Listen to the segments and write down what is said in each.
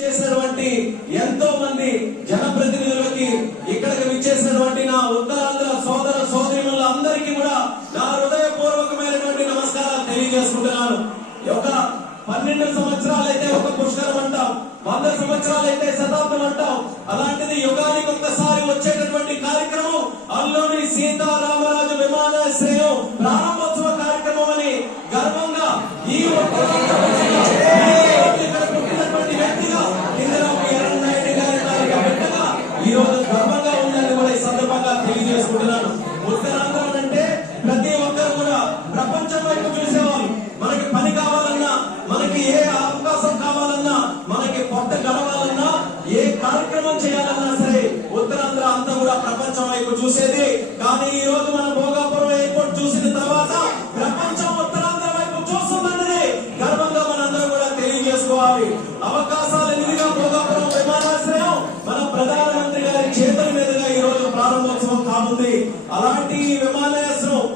చేసినటువంటి ఎంతో మంది జనప్రతినిధులకి ఇక్కడికి విచ్చేసినటువంటి నా ఉత్తరాంధ్ర సోదర సోదరిమణుల అందరికీ కూడా నా హృదయపూర్వకమైనటువంటి నమస్కారాలు తెలియజేసుకుంటున్నాను. ఒక 12 సంవత్సరాలైతే ఒక పుష్కరం అంటాం, 100 సంవత్సరాలైతే శతాబ్దం అంటాం. అలాంటిది యుగానికి ఒక్కసారి వచ్చేటటువంటి కార్యక్రమం అల్లూరి సీతారామరాజు విమానాశ్రయం ప్రారంభోత్సవ కార్యక్రమం అని గర్వంగా ఈ ఈ రోజు గర్వంగా ఉందని కూడా ఈ సందర్భంగా తెలియజేసుకుంటున్నాను. ఉత్తరాంధ్ర అంటే ప్రతి ఒక్కరు కూడా ప్రపంచం వైపు చూసేవాళ్ళు. మనకి పని కావాలన్నా, మనకి ఏ అవకాశం కావాలన్నా, మనకి పొట్ట గడవాలన్నా, ఏ కార్యక్రమం చేయాలన్నా సరే ఉత్తరాంధ్ర అంతా కూడా ప్రపంచం వైపు చూసేది. కానీ ఈ రోజు మనం భోగాపురం ఎయిర్పోర్ట్ చూసిన తర్వాత ప్రపంచం ఉత్తరాంధ్ర వైపు చూస్తుందన్నది గర్వంగా మనందరం కూడా తెలియజేసుకోవాలి. అవకాశాలు ఎన్నిగా భోగాపురం విమానాశ్రయం మన ప్రధానమంత్రి గారి చేతుల మీదుగా ఈ రోజు ప్రారంభోత్సవం కానుంది. అలాంటి విమానాశ్రయం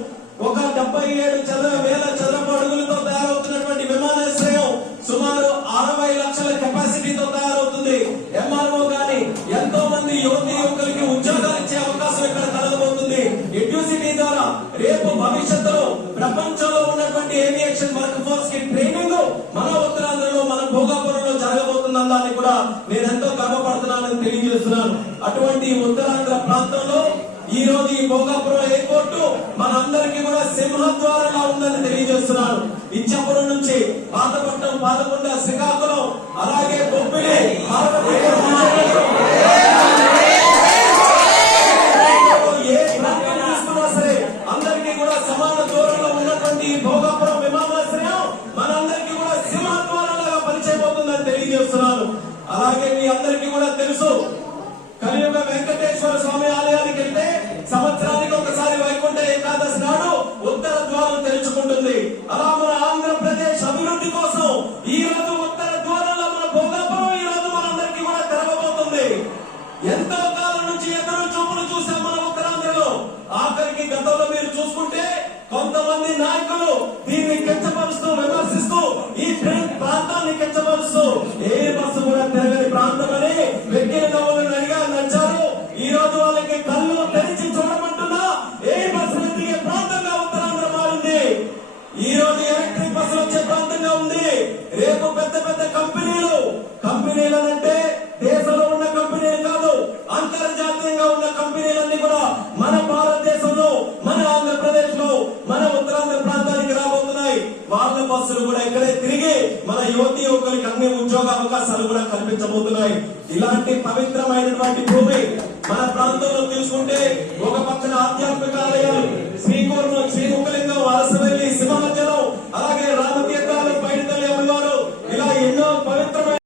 ఒక 77,000 చదరపు అడుగులతో తయారవుతున్నటువంటి విమానాశ్రయం సుమారు 60 లక్షల కెపాసిటీతో తయారవుతుంది. ఎంఆర్ఓ గాని ఎంతో మంది యువతి యువకులకి ఉద్యోగాలు ఇచ్చే అవకాశం ఇక్కడ కలగబోతుంది. ఎడ్యూసిటీ ద్వారా రేపు భవిష్యత్తులో ప్రపంచంలో ఉన్నటువంటి ఏవియేషన్ వర్క్ ఫోర్స్ కి ట్రైనింగ్ మన ఉత్తరాంధ్రలో మన భోగాపురంలో జరగబోతుందని దాన్ని కూడా నేను ఎంతో గర్వపడుతున్నానని తెలియజేస్తున్నాను. అటువంటి ఉత్తరాంధ్ర ప్రాంతంలో ఈ రోజు ఈ భోగాపురం ఎయిర్పోర్టు మనందరికీ కూడా సింహద్వారంగా ఉందని తెలియజేస్తున్నాను. ఇచ్చాపురం నుంచి పాతపట్నం, పాతకొండ, శ్రీకాకుళం, అలాగే బొబ్బిలి, ఏ ప్రాంతం తీసుకున్నా సరే అందరికీ కూడా సమాన దూరంలో ఉన్నటువంటి ఈ భోగాపురం విమానాశ్రయం మనందరికీ కూడా సింహద్వారంలాగా పనిచేయబోతుందని తెలియజేస్తున్నాను. అలాగే మీ అందరికీ కూడా తెలుసు, కలియుగ వెంకటేశ్వర స్వామి ఆలయానికి వెళ్తే సంవత్సరానికి ఒకసారి వైకుంఠ ఏకాదశి నాడు ఉత్తర ద్వారం తెరుచుకుంటుంది. అలా మన ఆంధ్రప్రదేశ్ అభివృద్ధి కోసం ఈ రోజు ఉత్తర ద్వారంలో మన భోగాపురం ఈ రోజు మనందరికీ కూడా తెరవబోతుంది. ఎంతో కాలం నుంచి ఎదురు చూపులు చూసాం మన ఉత్తరాంధ్రలో. ఆఖరికి గతంలో మీరు చూసుకుంటే కొంతమంది నాయకులు దీన్ని కించపరుస్తూ విమర్శిస్తూ ఈ ట్రైన్ ప్రాంతాన్ని కించపరుస్తూ ఏ బస్సు కూడా తిరగని ప్రాంతం అని వెక్కిన కవులను అడిగా నచ్చారు. ఈ రోజు వాళ్ళకి కళ్ళు తెరిచి చూడమంటున్నా ఏ బస్సు తిరిగే ప్రాంతంగా ఉత్తరాంధ్ర మారింది. ఈ రోజు ఎలక్ట్రిక్ బస్సులు వచ్చే ప్రాంతంగా ఉంది. రేపు పెద్ద పెద్ద కంపెనీలనంటే దేశంలో ఉన్న కంపెనీలు కాదు, అంతర్జాతీయంగా ఉన్న కంపెనీలన్నీ కూడా మన భారతదేశంలో, మన ఆంధ్రప్రదేశ్ లో, మన ఉత్తరాంధ్ర ప్రాంతానికి రాబోతున్నాయి. వాళ్ళ బస్సులు కూడా ఇక్కడే తిరిగి మన యువతి యువకులకి అన్ని ఉద్యోగ అవకాశాలు కూడా కల్పించబోతున్నాయి. ఇలాంటి పవిత్రమైనటువంటి భూమి మన ప్రాంతంలో తీసుకుంటే ఒక పక్కన ఆధ్యాత్మిక ఆలయాలు